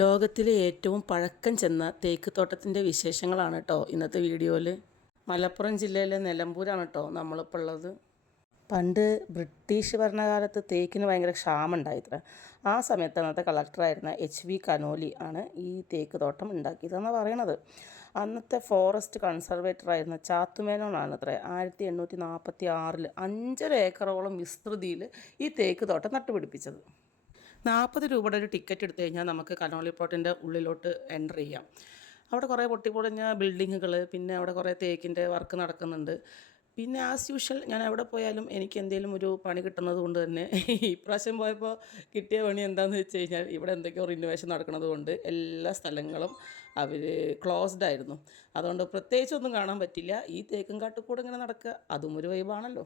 ലോകത്തിലെ ഏറ്റവും പഴക്കം ചെന്ന തേക്ക് തോട്ടത്തിൻ്റെ വിശേഷങ്ങളാണ് കേട്ടോ ഇന്നത്തെ വീഡിയോയിൽ. മലപ്പുറം ജില്ലയിലെ നിലമ്പൂരാണ് കേട്ടോ നമ്മളിപ്പോൾ ഉള്ളത്. പണ്ട് ബ്രിട്ടീഷ് ഭരണകാലത്ത് തേക്കിന് ഭയങ്കര ക്ഷാമം ഉണ്ടായിത്ര. ആ സമയത്ത് അന്നത്തെ കളക്ടറായിരുന്ന HV കനോലി ആണ് ഈ തേക്ക് തോട്ടം ഉണ്ടാക്കിയതെന്നാണ് പറയണത്. അന്നത്തെ ഫോറസ്റ്റ് കൺസർവേറ്ററായിരുന്ന ചാത്തുമേനോനാണ് അത്ര 1846 5.5 ഏക്കറോളം വിസ്തൃതിയിൽ ഈ തേക്ക് തോട്ടം നട്ടുപിടിപ്പിച്ചത്. 40 രൂപയുടെ ഒരു ടിക്കറ്റ് എടുത്തു കഴിഞ്ഞാൽ നമുക്ക് കനോലി പ്ലോട്ടിൻ്റെ ഉള്ളിലോട്ട് എൻ്റർ ചെയ്യാം. അവിടെ കുറേ പൊട്ടിപ്പൊളിഞ്ഞ ബിൽഡിങ്ങുകൾ, പിന്നെ അവിടെ കുറേ തേക്കിൻ്റെ വർക്ക് നടക്കുന്നുണ്ട്. പിന്നെ ആസ് യൂഷ്വൽ ഞാൻ എവിടെ പോയാലും എനിക്ക് എന്തെങ്കിലും ഒരു പണി കിട്ടുന്നത് കൊണ്ട് തന്നെ ഇപ്രാവശ്യം പോയപ്പോൾ കിട്ടിയ പണി എന്താണെന്ന് വെച്ച് കഴിഞ്ഞാൽ ഇവിടെ എന്തൊക്കെയോ റിനോവേഷൻ നടക്കുന്നത് കൊണ്ട് എല്ലാ സ്ഥലങ്ങളും അവർ ക്ലോസ്ഡ് ആയിരുന്നു. അതുകൊണ്ട് പ്രത്യേകിച്ചൊന്നും കാണാൻ പറ്റില്ല. ഈ തേക്കും കാട്ടുകൂടെ ഇങ്ങനെ നടക്കുക അതും ഒരു വൈബാണല്ലോ.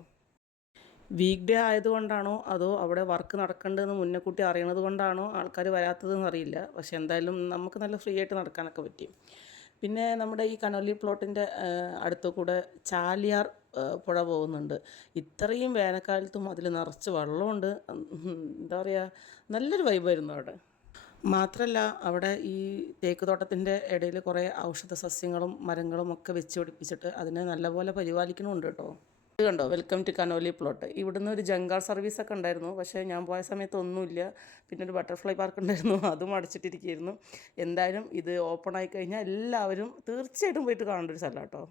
വീക്ക് ഡേ ആയതുകൊണ്ടാണോ അതോ അവിടെ വർക്ക് നടക്കേണ്ടതെന്ന് മുന്നേ അറിയണത് കൊണ്ടാണോ ആൾക്കാർ വരാത്തതെന്ന് അറിയില്ല. പക്ഷെ എന്തായാലും നമുക്ക് നല്ല ഫ്രീ ആയിട്ട് നടക്കാനൊക്കെ പറ്റി. പിന്നെ നമ്മുടെ ഈ കനോലി പ്ലോട്ടിൻ്റെ അടുത്തു കൂടെ ചാലിയാർ പുഴ പോകുന്നുണ്ട്. ഇത്രയും വേനൽക്കാലത്തും അതിൽ നിറച്ച് വെള്ളമുണ്ട്. എന്താ പറയുക, നല്ലൊരു വൈബായിരുന്നു അവിടെ. മാത്രമല്ല അവിടെ ഈ തേക്ക് തോട്ടത്തിൻ്റെ ഇടയിൽ കുറേ ഔഷധ സസ്യങ്ങളും മരങ്ങളും ഒക്കെ വെച്ച് പിടിപ്പിച്ചിട്ട് അതിനെ നല്ലപോലെ പരിപാലിക്കണമുണ്ട് കേട്ടോ. ഇത് കണ്ടോ, വെൽക്കം ടു കനോലി പ്ലോട്ട്. ഇവിടുന്ന് ഒരു ജങ്കാർ സർവീസൊക്കെ ഉണ്ടായിരുന്നു, പക്ഷേ ഞാൻ പോയ സമയത്ത് ഒന്നുമില്ല. പിന്നെ ഒരു ബട്ടർഫ്ലൈ പാർക്ക് ഉണ്ടായിരുന്നു, അതും അടച്ചിട്ടിരിക്കുകയായിരുന്നു. എന്തായാലും ഇത് ഓപ്പൺ ആയി കഴിഞ്ഞാൽ എല്ലാവരും തീർച്ചയായിട്ടും പോയിട്ട് കാണേണ്ട ഒരു സ്ഥലം കേട്ടോ.